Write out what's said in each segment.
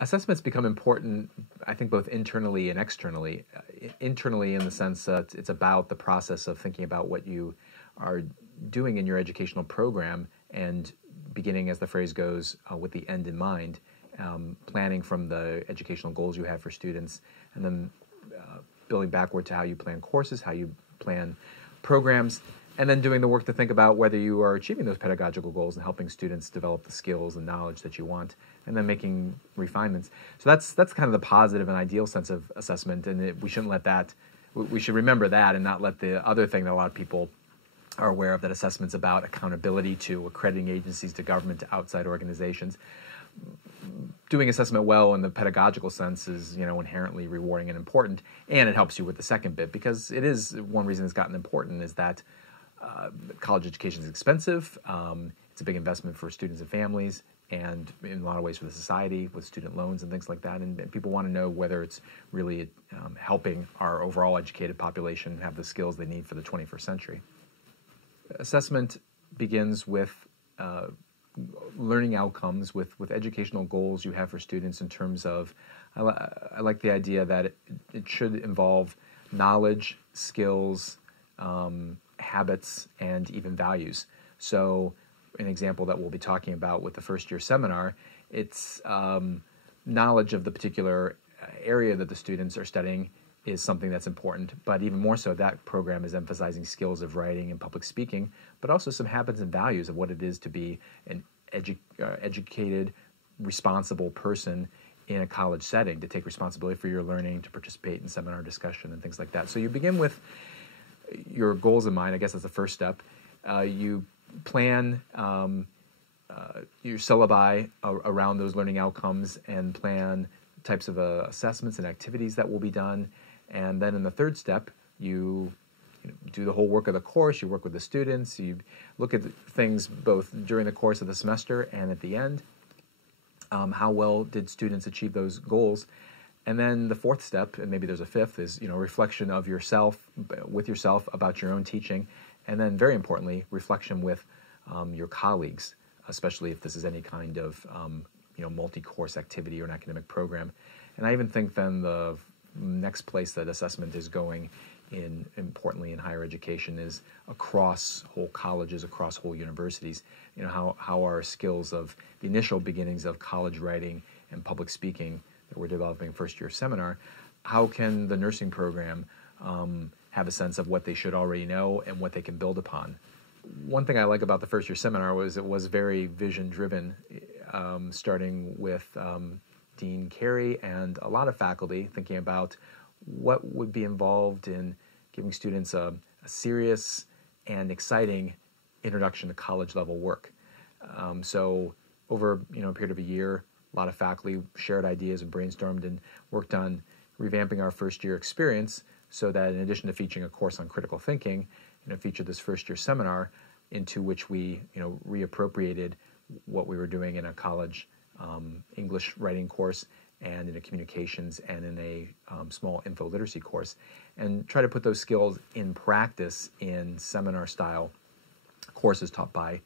Assessments become important, I think, both internally and externally. Internally, in the sense that it's about the process of thinking about what you are doing in your educational program and beginning, as the phrase goes, with the end in mind, planning from the educational goals you have for students, and then building backward to how you plan courses, how you plan programs, and then doing the work to think about whether you are achieving those pedagogical goals and helping students develop the skills and knowledge that you want, and then making refinements. So that's kind of the positive and ideal sense of assessment, and we shouldn't let that, we should remember that and not let the other thing that a lot of people are aware of, that assessment's about accountability to accrediting agencies, to government, to outside organizations. Doing assessment well in the pedagogical sense is, inherently rewarding and important, and it helps you with the second bit, because it is one reason it's gotten important is that college education is expensive. It's a big investment for students and families, and in a lot of ways for the society with student loans and things like that. And people want to know whether it's really helping our overall educated population have the skills they need for the 21st century. Assessment begins with learning outcomes, with educational goals you have for students in terms of, I like the idea that it should involve knowledge, skills, habits, and even values. So an example that we'll be talking about with the first year seminar, it's knowledge of the particular area that the students are studying is something that's important, but even more so, that program is emphasizing skills of writing and public speaking, but also some habits and values of what it is to be an educated, responsible person in a college setting, to take responsibility for your learning, to participate in seminar discussion and things like that. So you begin with your goals in mind. I guess that's the first step. You plan your syllabi around those learning outcomes and plan types of assessments and activities that will be done. And then in the third step, you do the whole work of the course. You work with the students. You look at things both during the course of the semester and at the end. How well did students achieve those goals? And then the fourth step, and maybe there's a fifth, is reflection of yourself, with yourself about your own teaching, and then very importantly, reflection with your colleagues, especially if this is any kind of multi-course activity or an academic program. And I even think then the next place that assessment is going importantly in higher education is across whole colleges, across whole universities. How our skills of the initial beginnings of college writing and public speaking that we're developing first year seminar, how can the nursing program have a sense of what they should already know and what they can build upon? One thing I like about the first year seminar was it was very vision driven, starting with Dean Carey and a lot of faculty thinking about what would be involved in giving students a serious and exciting introduction to college level work. So over a period of a year, a lot of faculty shared ideas and brainstormed and worked on revamping our first year experience so that in addition to featuring a course on critical thinking, featured this first year seminar into which we reappropriated what we were doing in a college English writing course and in a communications and in a small info literacy course, and try to put those skills in practice in seminar style courses taught by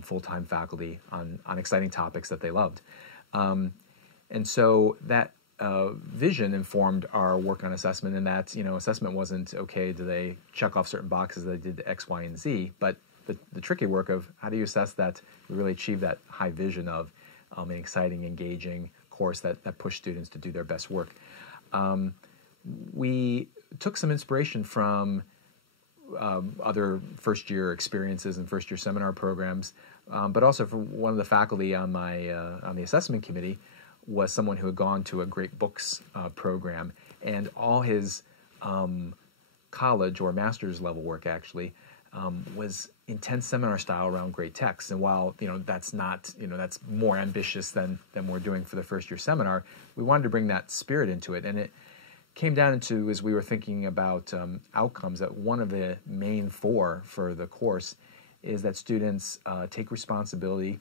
full-time faculty on exciting topics that they loved. And so that vision informed our work on assessment, and that assessment wasn't okay, do they check off certain boxes that they did X, Y, and Z, but the tricky work of how do you assess that we really achieve that high vision of an exciting, engaging course that pushed students to do their best work. We took some inspiration from other first-year experiences and first-year seminar programs, but also from one of the faculty on the assessment committee was someone who had gone to a Great Books program, and all his college or master's level work actually was intense seminar style around great texts. And while that's not that's more ambitious than we're doing for the first year seminar, we wanted to bring that spirit into it, and it came down into, as we were thinking about outcomes, that one of the main four for the course is that students take responsibility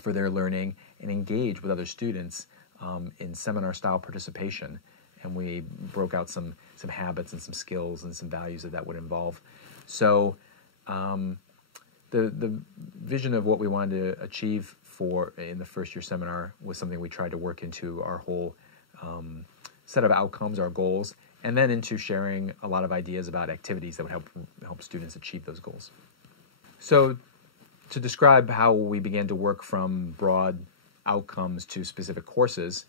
for their learning and engage with other students in seminar-style participation. And we broke out some habits and some skills and some values that would involve. So the vision of what we wanted to achieve in the first year seminar was something we tried to work into our whole set of outcomes, our goals, and then into sharing a lot of ideas about activities that would help students achieve those goals. So to describe how we began to work from broad outcomes to specific courses,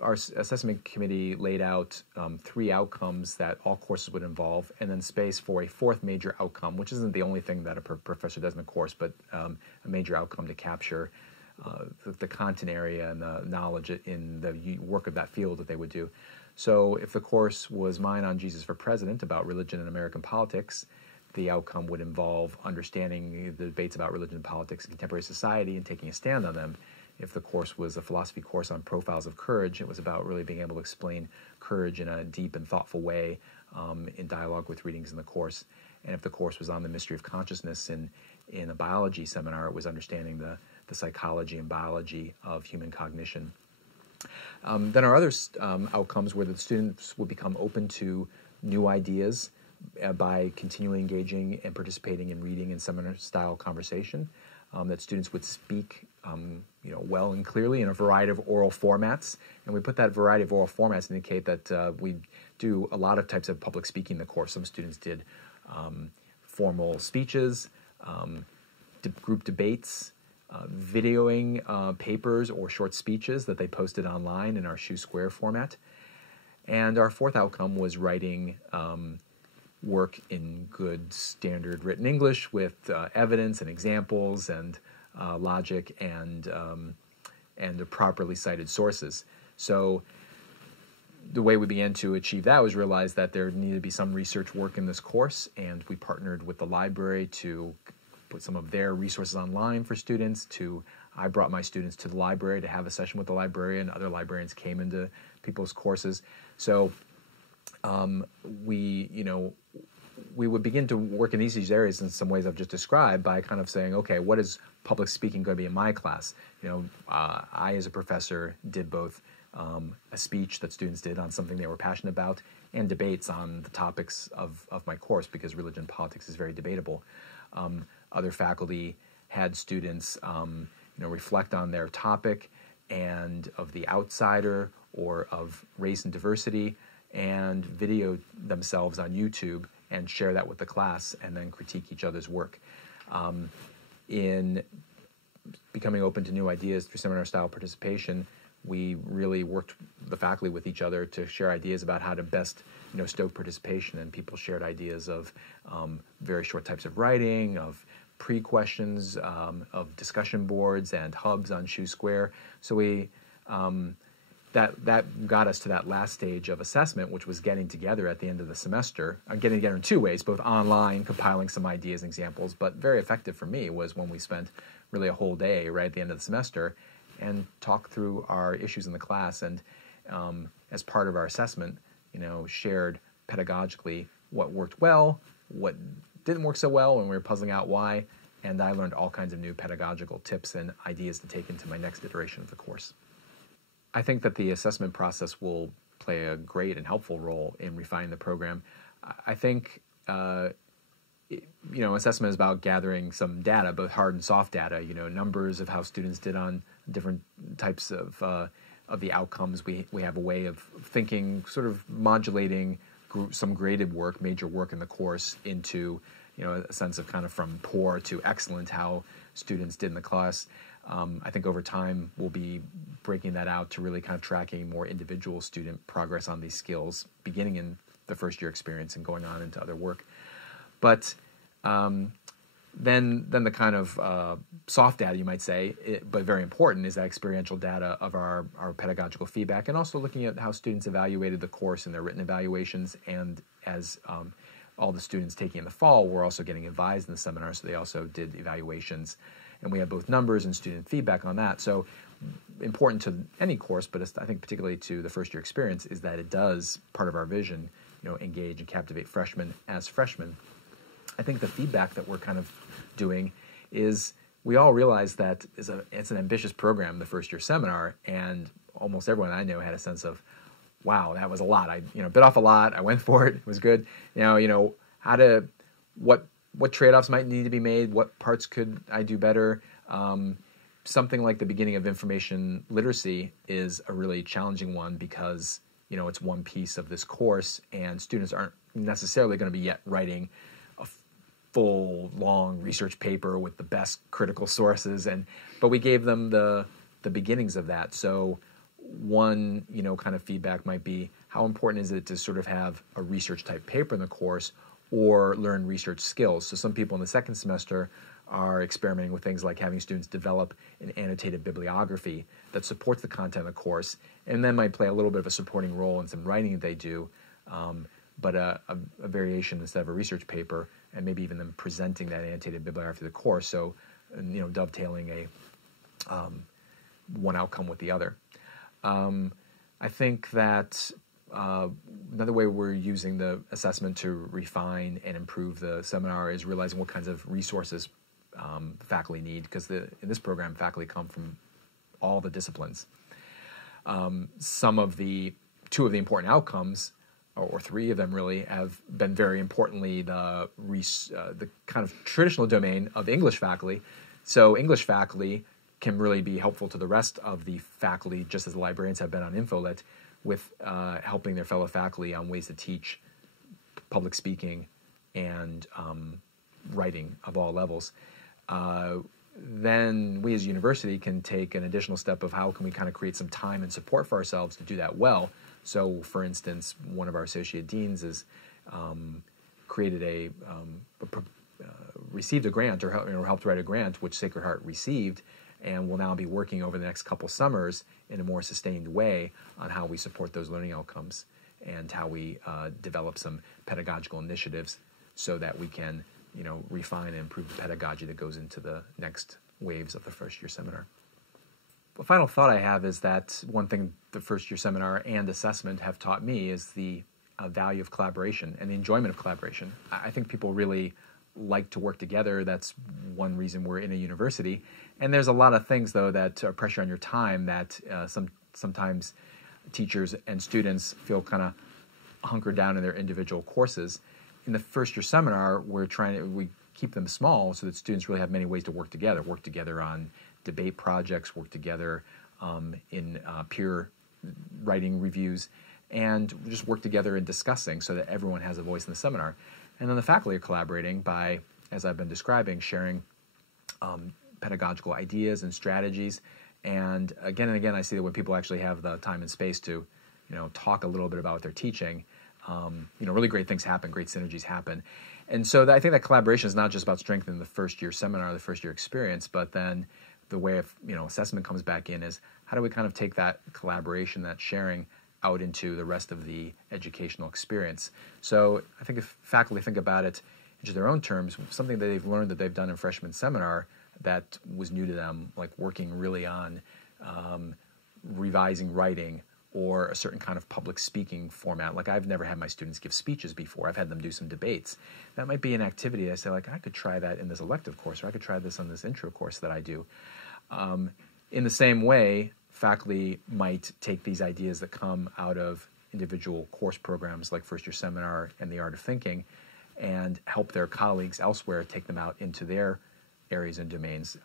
our assessment committee laid out 3 outcomes that all courses would involve, and then space for a 4th major outcome, which isn't the only thing that a professor does in the course, but a major outcome to capture the content area and the knowledge in the work of that field that they would do. So if the course was mine on Jesus for President, about religion and American politics, the outcome would involve understanding the debates about religion and politics in contemporary society and taking a stand on them. If the course was a philosophy course on profiles of courage, it was about really being able to explain courage in a deep and thoughtful way in dialogue with readings in the course. And if the course was on the mystery of consciousness in a biology seminar, it was understanding the psychology and biology of human cognition. Then our other outcomes were that the students would become open to new ideas by continually engaging and participating in reading and seminar-style conversation. That students would speak well and clearly in a variety of oral formats. And we put that variety of oral formats to indicate that we do a lot of types of public speaking in the course. Some students did formal speeches, group debates, videoing papers or short speeches that they posted online in our Shoe Square format. And our 4th outcome was writing work in good standard written English with evidence and examples and logic and properly cited sources. So the way we began to achieve that was realize that there needed to be some research work in this course, and we partnered with the library to put some of their resources online for students. I brought my students to the library to have a session with the librarian. Other librarians came into people's courses. So we would begin to work in these areas in some ways I've just described by kind of saying, okay, what is public speaking going to be in my class? I as a professor did both a speech that students did on something they were passionate about and debates on the topics of my course, because religion and politics is very debatable. Other faculty had students reflect on their topic and of the outsider or of race and diversity, and video themselves on YouTube and share that with the class and then critique each other's work. In becoming open to new ideas through seminar-style participation, we really worked the faculty with each other to share ideas about how to best stoke participation, and people shared ideas of very short types of writing, of pre-questions, of discussion boards and hubs on Shoe Square. So we that got us to that last stage of assessment, which was getting together at the end of the semester, getting together in 2 ways, both online, compiling some ideas and examples, but very effective for me was when we spent really a whole day right at the end of the semester and talked through our issues in the class, and as part of our assessment, shared pedagogically what worked well, what didn't work so well, and we were puzzling out why, and I learned all kinds of new pedagogical tips and ideas to take into my next iteration of the course. I think that the assessment process will play a great and helpful role in refining the program. I think, assessment is about gathering some data, both hard and soft data, numbers of how students did on different types of the outcomes. We have a way of thinking, sort of modulating some graded work, major work in the course into, a sense of kind of from poor to excellent, how students did in the class. I think over time we'll be breaking that out to really kind of tracking more individual student progress on these skills, beginning in the first year experience and going on into other work. But then the kind of soft data, you might say, but very important, is that experiential data of our pedagogical feedback, and also looking at how students evaluated the course in their written evaluations. And as all the students taking in the fall were also getting advised in the seminar, so they also did evaluations. And we have both numbers and student feedback on that. So important to any course, but I think particularly to the first year experience, is that it does, part of our vision, engage and captivate freshmen as freshmen. I think the feedback that we're kind of doing is we all realize that it's an ambitious program, the first year seminar, and almost everyone I know had a sense of, wow, that was a lot. I bit off a lot. I went for it. It was good. What trade-offs might need to be made, what parts could I do better, something like the beginning of information literacy is a really challenging one because, it's one piece of this course, and students aren't necessarily going to be yet writing a full, long research paper with the best critical sources, but we gave them the beginnings of that. So one, kind of feedback might be, how important is it to sort of have a research type paper in the course or learn research skills? So some people in the second semester are experimenting with things like having students develop an annotated bibliography that supports the content of the course, and then might play a little bit of a supporting role in some writing that they do, but a variation instead of a research paper, and maybe even them presenting that annotated bibliography of the course, so dovetailing one outcome with the other. I think that another way we're using the assessment to refine and improve the seminar is realizing what kinds of resources faculty need, because in this program, faculty come from all the disciplines. Two of the important outcomes, or three of them really, have been very importantly the kind of traditional domain of English faculty. So English faculty can really be helpful to the rest of the faculty, just as the librarians have been on InfoLit, with helping their fellow faculty on ways to teach public speaking and writing of all levels. Then we as a university can take an additional step of how can we kind of create some time and support for ourselves to do that well. So, for instance, one of our associate deans has created received a grant, or helped write a grant, which Sacred Heart received, and will now be working over the next couple summers in a more sustained way on how we support those learning outcomes and how we develop some pedagogical initiatives so that we can, refine and improve the pedagogy that goes into the next waves of the first-year seminar. The final thought I have is that one thing the first-year seminar and assessment have taught me is the value of collaboration and the enjoyment of collaboration. I think people really like to work together. That's one reason we're in a university. And there's a lot of things, though, that are pressure on your time that sometimes teachers and students feel kind of hunkered down in their individual courses. In the first-year seminar, we keep them small so that students really have many ways to work together on debate projects, work together in peer writing reviews, and just work together in discussing so that everyone has a voice in the seminar. And then the faculty are collaborating by, as I've been describing, sharing pedagogical ideas and strategies. And again, I see that when people actually have the time and space to, talk a little bit about what they're teaching, really great things happen, great synergies happen. And so I think that collaboration is not just about strengthening the first-year seminar, the first-year experience, but then the way assessment comes back in is how do we kind of take that collaboration, that sharing, out into the rest of the educational experience. So I think if faculty think about it in just their own terms, something that they've learned that they've done in freshman seminar that was new to them, like working really on revising writing or a certain kind of public speaking format. Like I've never had my students give speeches before. I've had them do some debates. That might be an activity I say, like, I could try that in this elective course, or I could try this on this intro course that I do. In the same way, faculty might take these ideas that come out of individual course programs like First Year Seminar and the Art of Thinking and help their colleagues elsewhere take them out into their areas and domains.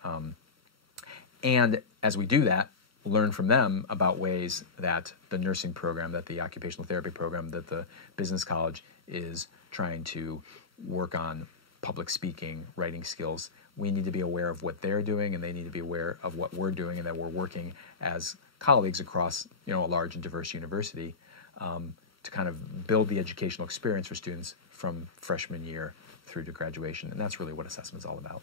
And as we do that, learn from them about ways that the nursing program, that the occupational therapy program, that the business college is trying to work on public speaking, writing skills. We need to be aware of what they're doing, and they need to be aware of what we're doing, and that we're working as colleagues across, a large and diverse university to kind of build the educational experience for students from freshman year through to graduation. And that's really what assessment's all about.